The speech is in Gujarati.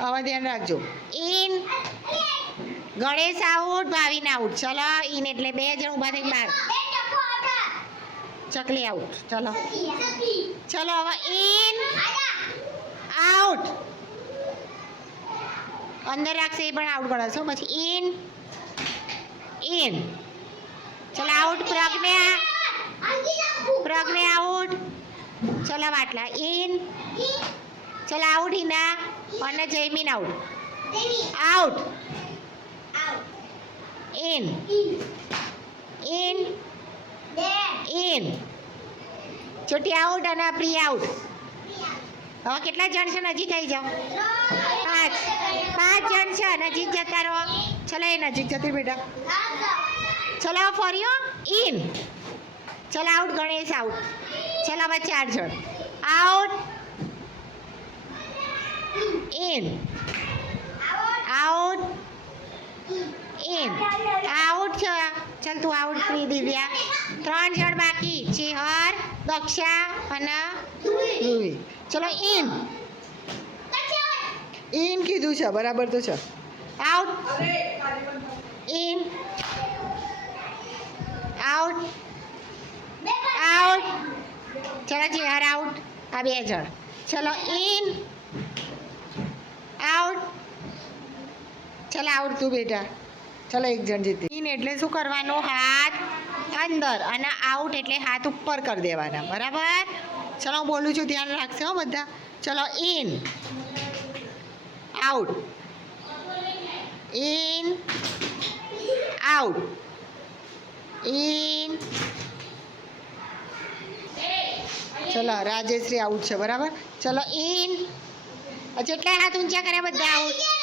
હવે ધ્યાન રાખજો. In. Ganesh out, Bhavin out. ચલો ઇન એટલે 2 જણ ઊભા થઈને બહાર. ચકલી આઉટ. ચલો ચલો હવે ઇન આઉટ. અંદર રાખશે એ પણ આઉટ ગણાશો. પછી ઇન ઇન. ચલો આઉટ. પ્રજ્ઞા આઉટ. ચલો વાટલા ઇન. ચલો આઉટ હિના. અને Jaymin out. Out. In in in. Chhoti out અને પ્રિયા આઉટ. હવે કેટલા જણ છે? નજીક આવી જાઓ. 5 જણ છે. નજીક જતા રહો. ચલો એ નજીક જતી બેટા. ચલો ફર્યો ઇન. ચલો આઉટ. ગણેશ આઉટ. ચલો હવે 4 જણ out. In out in out છે. ચાલ તું આઉટ કરી દિવ્યા. 3 જણ બાકી. ચેહર, દક્ષા અને ધ્રુવી. ચલો ઇન ઇન કીધું છે. બરાબર તો છે. Out in out out. ચલો ચેહર આઉટ. આ 2 જણ. ચલો ઇન આઉટ. ચલો આઉટ તું બેટા. ચલો 1 જણ જીતી. ઇન એટલે શું કરવાનું? હાથ અંદર. અને આઉટ એટલે હાથ ઉપર કરી દેવાના. બરાબર? ચલો હું બોલું છું, ધ્યાન રાખશે હો બધા. ચલો in out. In out. In. ચલો રાજેશ્રી આઉટ છે. બરાબર? ચલો ઇન. જેટલા હાથ ઊંચા કર્યા બધા આઉટ.